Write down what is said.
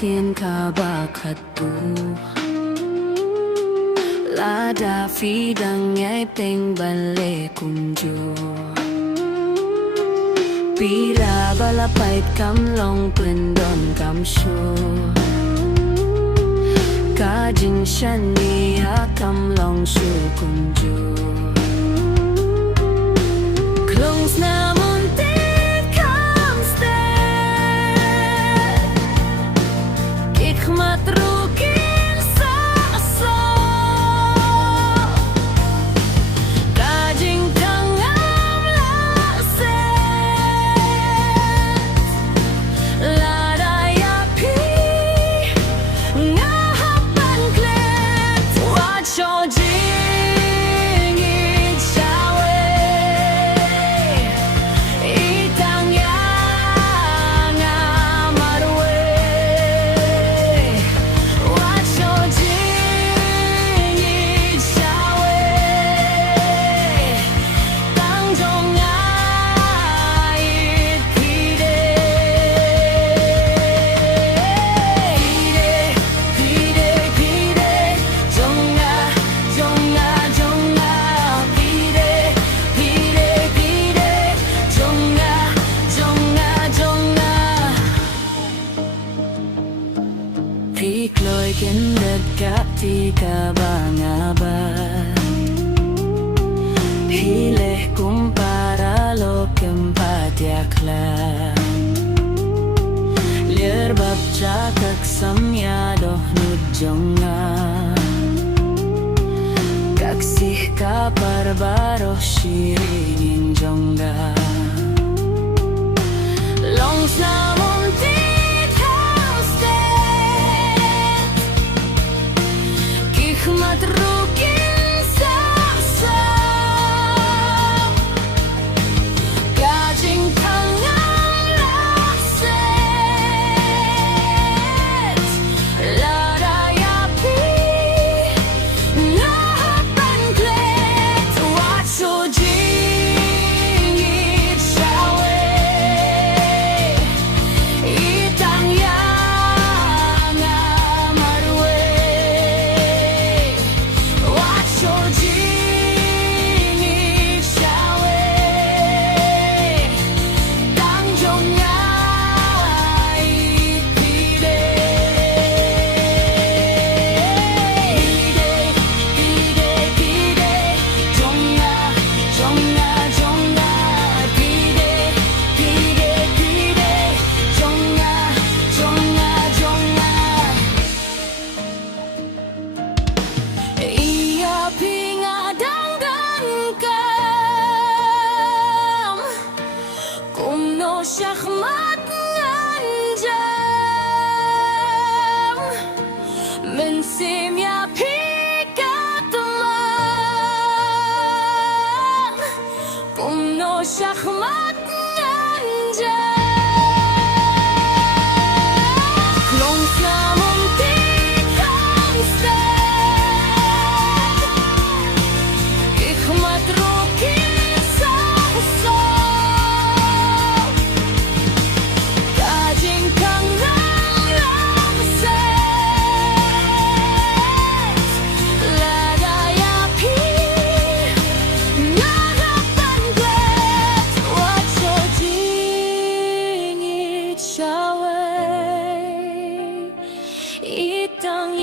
thiên ka ba khát tu lá đa phi đang nhảy tên ban lệ cùng du pira bala pait kam long plen don kam shu ka jing shan ni ha kam long shu cùng du klungs na mon te kam ste ik mat rukin sa so ka jing tang am la se la da ya pi nga ha ban klet wa cho jing it shawe itang ya nga marwe wa cho jing it shawe tang jong nga it pide pide jong nga pide jong nga Phi lôi kiến đất cả thì cả ba ngã ba Phi lệ cũng para lo kem patiakla Lier bab cha kak samya doh nut jonga Kak sih ka barbaro shirin jonga Long sa mong mat rukin sa so ka jing tang ang la set la da ya pi nga ban klet wa cho jing it shawe itang ya Shachmat nganjam Mensim ya pikatulang Pumno shachmat nganjam Klong sa munti kamstet Ikmat rukin sa so Itang